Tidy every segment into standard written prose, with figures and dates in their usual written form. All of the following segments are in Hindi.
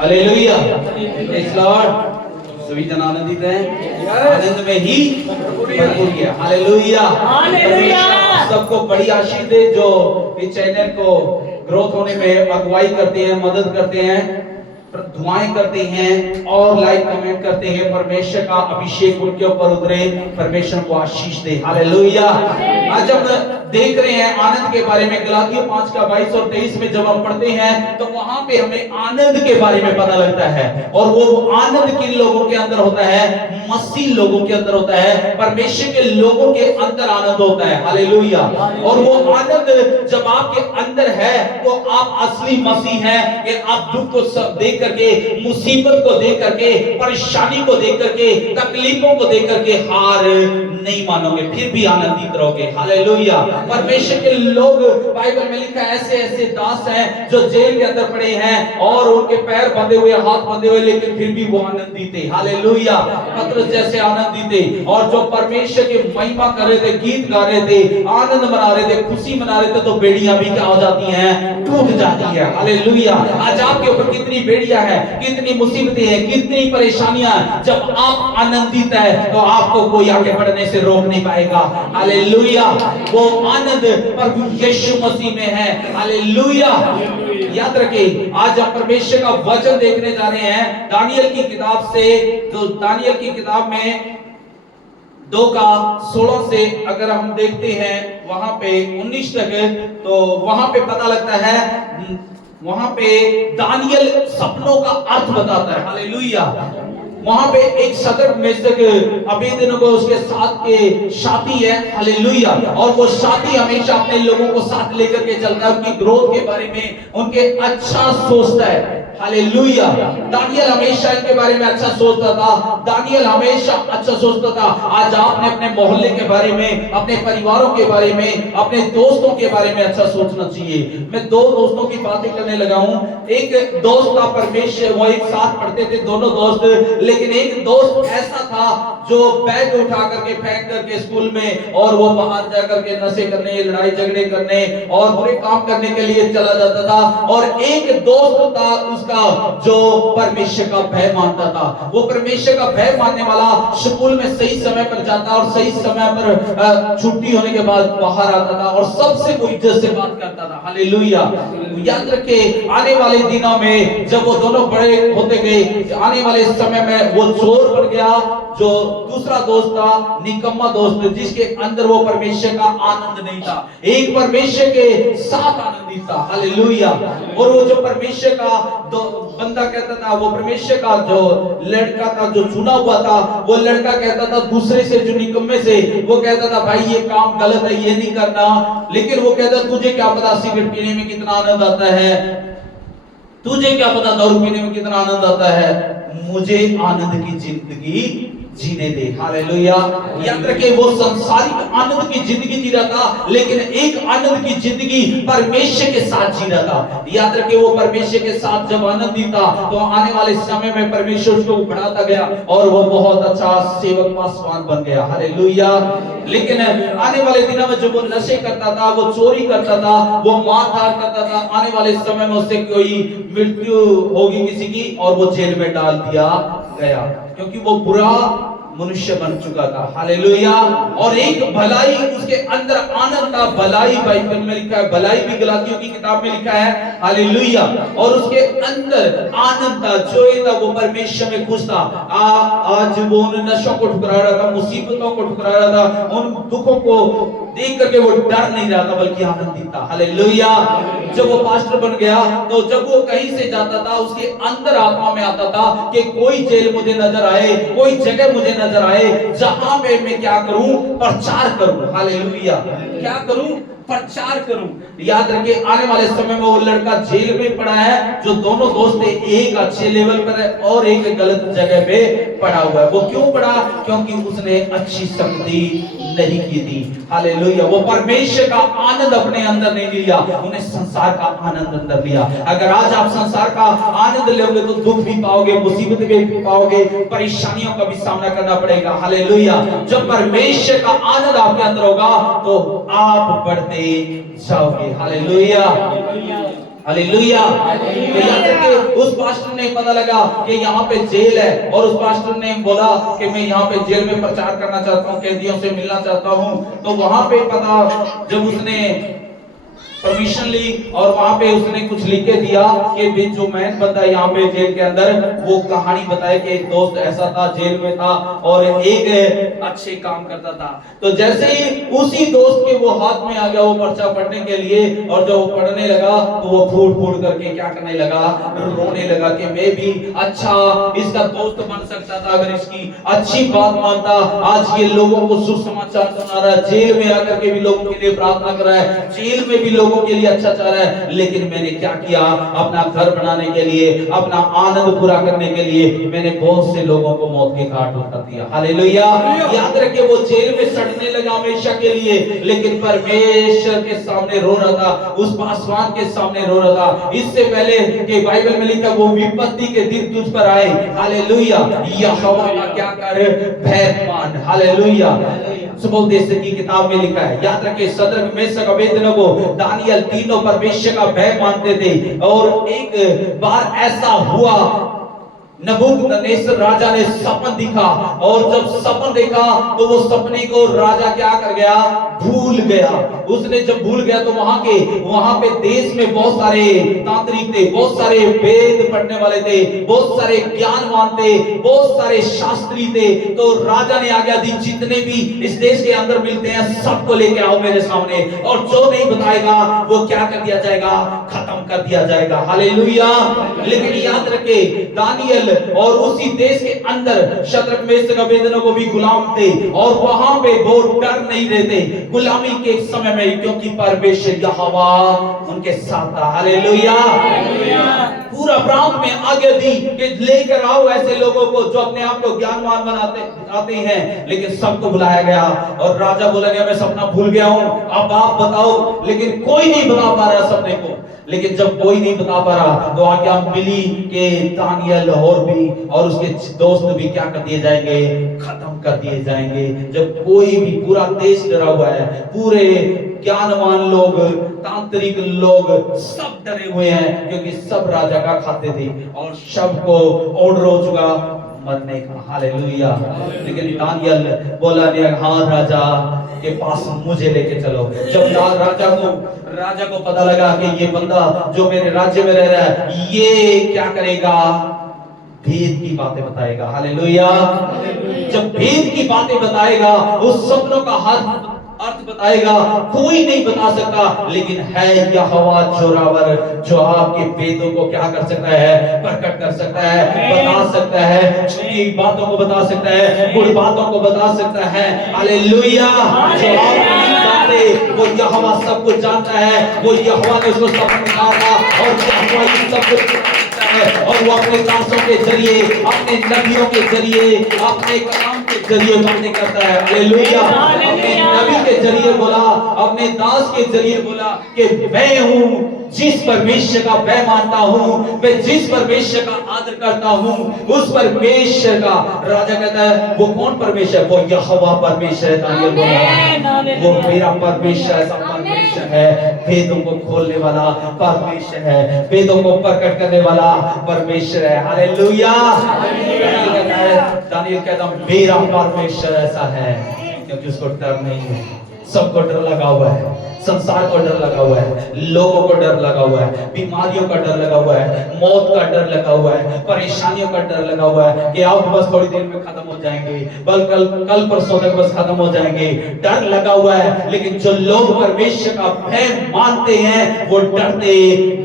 Hallelujah, praise Lord. सभी जन आनंदित हैं, आनंद में ही भरपूर है। Hallelujah, hallelujah. सबको बड़ी आशीष दे जो इस चैनल को ग्रोथ होने में अगुवाई करते हैं, मदद करते हैं, दुआएं करते हैं और लाइक कमेंट करते हैं। परमेश्वर का अभिषेक उनके ऊपर उतरे, परमेश्वर को आशीष दे। हालेलुया। आज हम देख रहे हैं आनंद के बारे में। गलातियों 5 का 22 और 23 में जब हम पढ़ते हैं तो वहां पे हमें आनंद के बारे में पता लगता है। और वो आनंद किन लोगों के अंदर होता है? मसीह लोगों के अंदर होता है, परमेश्वर के लोगों के अंदर आनंद होता है। हालेलुया। और वो आनंद जब आपके अंदर है तो आप असली मसीह हैं कि आप दुख को सब देख करके, मुसीबत को देख करके, परेशानी को देख करके, तकलीफों को देख करके हार नहीं मानोगे, फिर भी आनंदित रहोगे। हालेलुया। परमेश्वर के लोग, बाइबल में लिखा है, ऐसे ऐसे दास हैं जो जेल के अंदर पड़े हैं और उनके पैर बंधे हुए, हाथ बंधे हुए, लेकिन फिर भी वो आनंदित थे। हालेलुया। पतरस जैसे आनंदित थे और जो परमेश्वर की महिमा कर रहे थे, गीत गा रहे थे, आनंद मना रहे थे, खुशी मना रहे थे, तो बेड़ियां भी क्या हो जाती हैं? टूट जाती है। हालेलुया। आज आपके ऊपर कितनी बेड़ियां हैं, कितनी मुसीबतें हैं, कितनी परेशानियां। जब आप आनंदित है तो आपको कोई आगे बढ़ने से रोक नहीं पाएगा। हालेलुया। वो आनंद प्रभु यीशु मसीह में है। हालेलुया। याद रखिए, आज हम परमेश्वर का वचन देखने जा रहे हैं दानियल की किताब से। जो दानियल की किताब में 2 का 16 से अगर हम देखते हैं वहां पे 19 तक, तो वहां पे पता लगता है, वहां पे दानियल सपनों का अर्थ बताता है। हालेलुया। वहां पे एक सदर मेशक अबेदनगो उसके साथ के साथी है। हालेलुया। और वो साथी हमेशा अपने लोगों को साथ लेकर के चलता है, उनकी ग्रोथ के बारे में, उनके अच्छा सोचता है। हालेलुया। दानियल हमेशा इनके बारे में अच्छा सोचता था। दानियल हमेशा अच्छा सोचता था। आज आपने अपने मोहल्ले के बारे में, अपने परिवारों के बारे में, अपने दोस्तों के बारे में अच्छा सोचना चाहिए। मैं 2 दोस्तों की बातें करने लगा हूं। एक दोस्त था परमेश्वर, वो एक साथ पढ़ते थे दोनों दोस्त, लेकिन एक दोस्त ऐसा था जो बैग उठा करके फेंक करके स्कूल में, और वो बाहर जाकर के नशे करने, लड़ाई झगड़े करने और बुरे काम करने के लिए चला जाता था। और एक दोस्त था उसका जो परमेश्वर का भय मानता था। वो परमेश्वर का भय मानने वाला स्कूल में सही समय पर जाता और सही समय पर छुट्टी होने के बाद बाहर आता था और सबसे वो इज्जत से बात करता था। हालेलुया। याद रखिए, आने वाले दिनों में जब वो दोनों बड़े होते गए, आने वाले समय में वो चोर बन गया। जो दूसरा दोस्त था, निकम्मा दोस्त, जिसके अंदर वो परमेश्वर का आनंद नहीं था। एक परमेश्वर के साथ आनंदित था। हालेलुया। और वो जो परमेश्वर का बंदा कहता था, वो परमेश्वर का जो लड़का था, जो चुना हुआ था, वो लड़का कहता था दूसरे से, जो निकम्मे से, वो कहता था भाई ये काम गलत है, ये नहीं करना। लेकिन वो कहता तुझे क्या पता सिगरेट पीने में कितना आनंद आता है, तुझे क्या पता दारू पीने में कितना आनंद आता है, मुझे आनंद की जिंदगी जीने दे। हालेलुया। याद रखिए, वो संसारिक आनंद की जिंदगी जी रहा था, लेकिन एक आनंद की जिंदगी परमेश्वर के साथ जी रहा था। याद रखिए, वो परमेश्वर के साथ जब आनंदित था तो आने वाले समय में परमेश्वर उसको बढ़ाता गया और वो बहुत अच्छा सेवक पासवान बन गया। हालेलुया। लेकिन आने वाले दिनों में जब वो नशे करता था, वो चोरी करता था, वो मारधाड़ करता था, आने वाले समय में उससे कोई मृत्यु होगी किसी की और वो जेल में डाल दिया गया, क्योंकि वो बुरा मनुष्य बन चुका था। हालेलुया। और एक भलाई उसके अंदर आनंद था। भलाई बाइबल में लिखा है, भलाई भी गलातियों की किताब में लिखा है। हालेलुया। और उसके अंदर आनंद था, जोए था, वो परमेश्वर में खुश था। आज वो उन नशों को ठुकरा रहा था, मुसीबतों को ठुकरा रहा था, उन दुखों को देख करके वो डर नहीं रहा था, बल्कि आनंदित था। हालेलुया। जब वो पास्टर बन गया तो जब वो कहीं से जाता था, उसके अंदर आत्मा में आता था कि कोई जेल मुझे नजर आए, कोई जगह मुझे नजर आए जहां पे मैं क्या करूं? प्रचार करूं। हालेलुया। क्या करूं? प्रचार करूं। याद रखिए, आने वाले समय में वो लड़का जेल में पड़ा है, जो दोनों दोस्त थे, एक अच्छे लेवल पर है और एक गलत जगह पे पड़ा हुआ है। वो क्यों पड़ा? क्योंकि उसने अच्छी संगति नहीं की थी। हालेलुया। वो परमेश्वर का आनंद अपने अंदर नहीं लिया, उन्हें संसार का आनंद अंदर लिया। अगर आज आप संसार का आनंद लोगे तो दुख भी पाओगे, मुसीबत भी पाओगे, परेशानियों का भी सामना करना पड़ेगा। हालेलुया। जब परमेश्वर का आनंद आपके अंदर होगा तो आप बढ़ते जाओगे। हालेलुया। हालेलुया। उस पास्टर ने पता लगा कि यहाँ पे जेल है, और उस पास्टर ने बोला कि मैं यहाँ पे जेल में प्रचार करना चाहता हूँ, कैदियों से मिलना चाहता हूँ। तो वहां पे पता, जब उसने परमिशन ली और वहां पे उसने कुछ लिख के दिया कि जो मैन बंदा यहाँ पे जेल के अंदर, वो कहानी बताए कि एक दोस्त ऐसा था, जेल में था और एक अच्छे काम करता था। तो जैसे ही उसी दोस्त के वो हाथ में आ गया वो पर्चा पढ़ने के लिए, और जब वो पढ़ने लगा तो वो फूट फूट करके क्या करने लगा, रोने लगा कि मैं भी अच्छा इसका दोस्त बन सकता था अगर इसकी अच्छी बात मानता। आज ये लोगों को सुसमाचार सुना रहा है, जेल में आकर के भी लोगों के लिए प्रार्थना कर रहा है, जेल में भी लोगों के लिए अच्छा चाह रहा है। लेकिन मैंने क्या किया, अपना घर बनाने के लिए, अपना आनंद पूरा करने के लिए मैंने बहुत से लोगों को मौत के घाट उतार दिया। हालेलुया। याद रखिए, वो जेल में सड़ने लगा हमेशा के लिए, लेकिन परमेश्वर के सामने रो रहा था, उस पासवान के सामने रो रहा था। इससे पहले कि बाइबल में लिखा वो विपत्ति के दिन तुझ पर आए। हालेलुया। यहोवा का क्या करे, भय मान। हालेलुया। सुबह देश की किताब में लिखा है, याद रखिए, सदरक मेशक अबेदनगो दानियल तीनों परमेश्वर का भय मानते थे। और एक बार ऐसा हुआ, नबूकदनेस्सर राजा ने सपन दिखा, और जब सपन देखा तो वो सपने को राजा क्या कर गया, भूल गया। उसने जब भूल गया तो वहां पे देश में बहुत सारे तांत्रिक थे, बहुत सारे वेद पढ़ने वाले थे, बहुत सारे ज्ञानवान थे, बहुत सारे शास्त्री थे। तो राजा ने आज्ञा दी, जितने भी इस देश के अंदर मिलते हैं सबको लेके आओ मेरे सामने, और जो नहीं बताएगा वो क्या कर दिया जाएगा, खत्म कर दिया जाएगा। हालेलुया। लेकिन याद रखे, दानियल और उसी देश के अंदर शद्रक मेशक अबेदनगो भी गुलाम थे, और वहां पे वो डर नहीं रहते गुलामी के समय में, क्योंकि परमेश्वर यहोवा उनके साथ था। हालेलुया। पूरा प्रांत में आगे दी कि लेकर आओ ऐसे लोगों को जो अपने आप को ज्ञानवान बनाते आते हैं। लेकिन सबको बुलाया गया, और राजा बोला गया मैं सपना भूल गया हूं, अब आप बताओ। लेकिन कोई नहीं बता पा रहा सपने को। लेकिन जब कोई नहीं बता पा रहा तो आज्ञा मिली कि दानियल और उसके दोस्त भी क्या कर दिए जाएंगे, खत्म कर दिए जाएंगे। जब कोई भी, पूरा देश डरा हुआ है, पूरे ज्ञानवान लोग, तांत्रिक लोग सब डरे हुए हैं, क्योंकि सब राजा का खाते थे और सबको ऑर्डर हो चुका मरने का। हालेलुया। लेकिन दानियल बोला हाँ राजा के पास मुझे लेके चलो। जब राजा को पता लगा कि ये बंदा जो मेरे राज्य में रह रहा है ये क्या करेगा, भेद की बातें बताएगा। हालेलुया। जब भेद की बातें बताएगा, उस सपनों का अर्थ बताएगा, कोई नहीं बता सकता, लेकिन है यहोवा जोरावर, जो आपके भेदों को क्या कर सकता है, प्रकट कर सकता है, बता सकता है, छुपी बातों को बता सकता है, बुरी बातों को बता सकता है। हालेलुया। जो आपकी बातें, वो यहोवा सब कुछ जानता है, वो यहोवा ने उसको सब निकाला, और यहोवा सब कुछ और वो अपने दासों के जरिए, अपने नबियों के जरिए, अपने कलाम के जरिए बातें करता है। हालेलुया। अपने नबी के जरिए बोला, अपने दास के जरिए बोला कि मैं हूँ जिस परमेश्वर का भय मानता हूँ, मैं जिस परमेश्वर का आदर करता हूँ, उस परमेश्वर का। राजा कहता है वो कौन परमेश्वर, वो यहोवा परमेश्वर है। वो मेरा परमेश्वर ऐसा परमेश्वर है, वेदों को खोलने वाला परमेश्वर है, वेदों को प्रकट करने वाला परमेश्वर है। हालेलुया। दानियल कहता है मेरा परमेश्वर ऐसा है, क्योंकि उसको डर नहीं है। सबको डर लगा हुआ है, संसार को डर लगा हुआ है, लोगों को डर लगा हुआ है, बीमारियों का डर लगा हुआ है, मौत का डर लगा हुआ है, परेशानियों का डर लगा हुआ है कि आप बस थोड़ी देर में खत्म हो जाएंगे, कल परसों तक बस खत्म हो जाएंगे। डर लगा हुआ है। लेकिन जो लोग परमेश्वर का भय मानते हैं वो डरते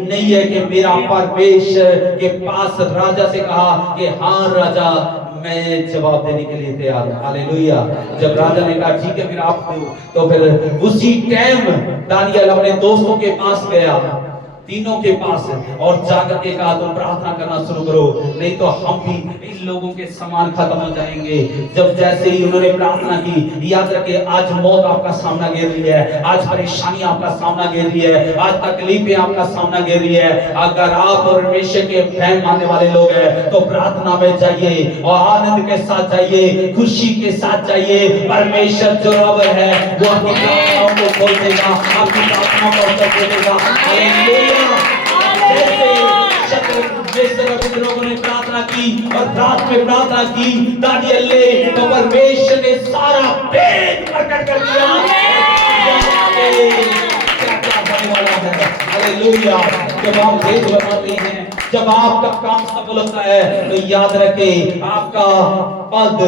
नहीं है कि मेरा परमेश्वर के पास राजा से कहा कि हाँ राजा मैं जवाब देने के लिए तैयार हूं। हालेलुया। जब राजा ने कहा ठीक है फिर आप दो, तो फिर उसी टाइम दानियल अपने दोस्तों के पास गया, तीनों के पास, और जाकर के कहा तुम प्रार्थना करना शुरू करो, नहीं तो हम भी इन लोगों के समान खत्म हो जाएंगे। जब जैसे ही उन्होंने प्रार्थना की, याद रखिए आज मौत आपका सामना घेर रही है, आज परेशानी आपका सामना घेर रही है, आज तकलीफें आपका सामना घेर रही है। अगर आप परमेश्वर के भय मानने वाले लोग हैं तो प्रार्थना में जाइए और आनंद के साथ जाइए, खुशी के साथ जाइए। परमेश्वर जो रब है वो आपकी प्रार्थनाओं को खोल देगा, आपकी प्रार्थनाओं को उत्तर देगा। हालेलुया। जैसे वे सभी लोगों ने प्रार्थना की और रात में प्रार्थना की, दानियल ने तो परमेश्वर ने सारा भेद प्रकट कर दिया। क्या होने वाला है? हालेलुया। जब आप भेद बताते हैं, जब आपका काम सफल होता है, तो याद रखें आपका पद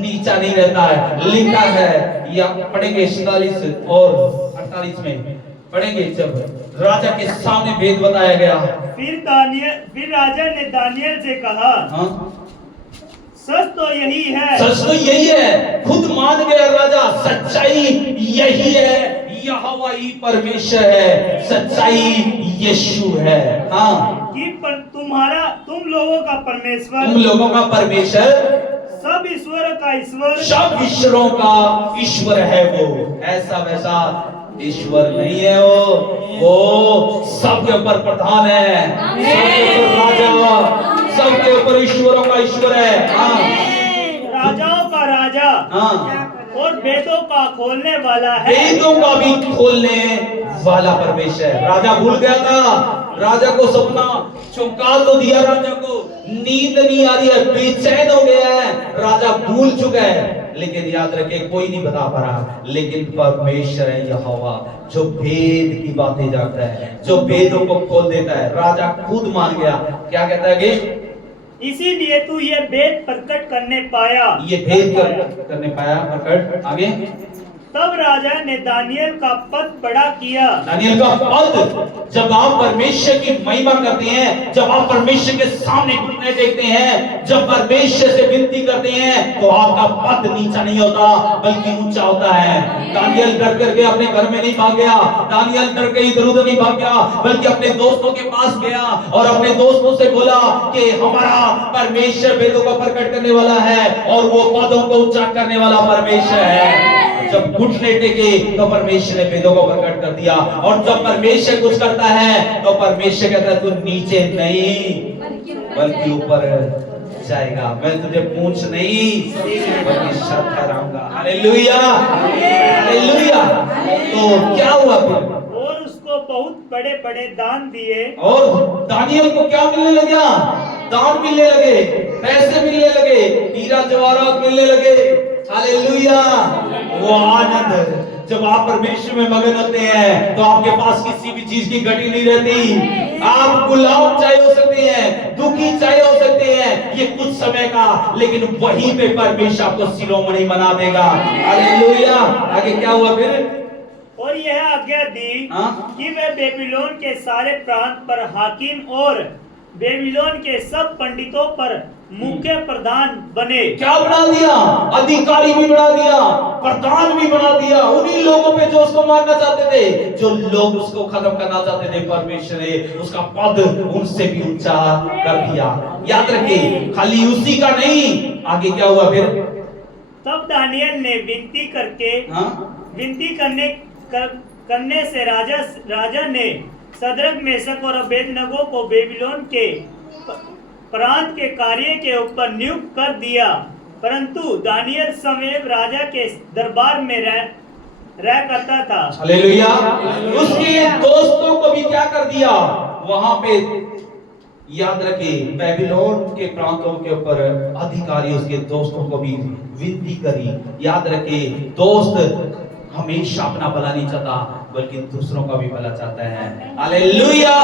नीचा नहीं रहता है। लिखा है, या पढ़ेंगे 47 और 48 में पढ़ेंगे, जब राजा के सामने भेद बताया गया। फिर राजा ने दानियल से कहा, हाँ? सच तो यही है। सच तो यही है। खुद मान गया राजा, सच्चाई यही है, यहोवा ही परमेश्वर है, सच्चाई यीशु है। हाँ, कि तुम लोगों का परमेश्वर, तुम लोगों का परमेश्वर, सब ईश्वरों का ईश्वर, सब ईश्वरों का ईश्वर है। वो ऐसा वैसा ईश्वर नहीं है, वो सबके ऊपर प्रधान है, सबके ऊपर राजा, सबके ऊपर ईश्वरों का ईश्वर है। हाँ, राजाओं का राजा, हाँ, और वेदों का खोलने वाला है। वेदों का भी खोलने वाला परमेश्वर है। राजा भूल गया था, राजा को सपना चौंका तो दिया, राजा को नींद नहीं आ रही है, बेचैन हो गया है, राजा भूल चुका है। लेकिन याद रखे, कोई नहीं बता पा रहा, लेकिन परमेश्वर है यहोवा जो भेद की बातें जानता है, जो भेदों को खोल देता है। राजा खुद मान गया। क्या कहता है कि इसीलिए तू ये भेद प्रकट करने पाया। ये भेद करने पाया प्रकट। आगे, तब राजा ने दानियल का पद बड़ा किया। दानियल का पद, जब आप परमेश्वर की महिमा करते हैं, जब आप परमेश्वर के सामने घुटने टेकते हैं, जब परमेश्वर से विनती करते हैं, तो आपका पद नीचा नहीं होता बल्कि ऊंचा होता है। दानियल डर करके अपने घर में नहीं भाग गया, दानियल डर के इधर उधर नहीं भाग गया, बल्कि अपने दोस्तों के पास गया और अपने दोस्तों से बोला कि हमारा परमेश्वर वेदों को प्रकट करने वाला है और वो पदों को ऊंचा करने वाला परमेश्वर है। जब घुटने टेके तो परमेश्वर ने वेदों को प्रकट कर दिया, और जब परमेश्वर कुछ करता है तो परमेश्वर कहता है तू नीचे नहीं बल्कि ऊपर जाएगा, मैं तुझे पूंछ नहीं बल्कि सर ठहराऊंगा। Hallelujah, hallelujah. तो क्या हुआ फिर? और उसको बहुत बड़े बड़े दान दिए। और दानियल को क्या मिलने लगा? दान मिलने लगे, पैसे मिलने लगे, हीरा जवाहरात मिलने लगे। हालेलुया। वो आनंद, जब आप परमेश्वर में मगन होते हैं तो आपके पास किसी भी चीज की घटी नहीं रहती। आप गुलाम चाहे हो सकते हैं, दुखी चाहे हो सकते हैं, ये कुछ समय का, लेकिन वहीं पे परमेश्वर आपको शिरोमणि बना देगा। हालेलुया। आगे क्या हुआ फिर? और यह आज्ञा दी कि वे बेबीलोन के सारे प्रांत पर हाकिम और बेबीलोन के सब पंडितों पर मुख्य प्रधान बने। क्या बना दिया? अधिकारी भी बना दिया, प्रधान भी बना दिया। उन्हीं लोगों पे जो उसको मारना चाहते थे, जो लोग उसको खत्म करना चाहते थे, परमेश्वर ने उसका पद उनसे भी ऊंचा कर दिया। याद रखिए, खाली उसी का नहीं, आगे क्या हुआ फिर? तब दानियल ने विनती करके विनती करने से राजा ने सदरक, मेशक और अबेदनगो को बेबीलोन के प्रांत के कार्य के ऊपर नियुक्त कर दिया, परंतु दानियल समेत राजा के दरबार में रह करता था। हालेलुया। उसके दोस्तों को भी क्या कर दिया? वहां पे याद रखिए, बेबीलोन के प्रांतों के ऊपर अधिकारी उसके दोस्तों को भी विनती करी। याद रखिए, दोस्त हमेशा अपना भला नहीं चाहता बल्कि दूसरों का भी भला चाहता है। हालेलुया।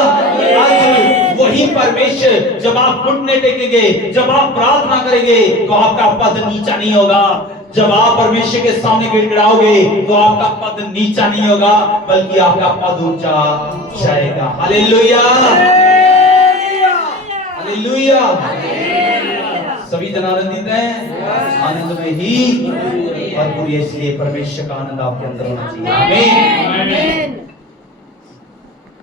आज वही परमेश्वर, जब आप घुटने टेकेंगे, जब आप प्रार्थना करेंगे, तो आपका पद नीचा नहीं होगा। जब आप परमेश्वर के सामने गिड़गिड़ाओगे तो आपका पद नीचा नहीं होगा बल्कि आपका पद ऊंचा जाएगा। Hallelujah, hallelujah. सभी जन आनंदित हैं? आनंद में ही भरपूर, इसलिए परमेश्वर का आनंद आपके अंदर होना चाहिए। आमीन।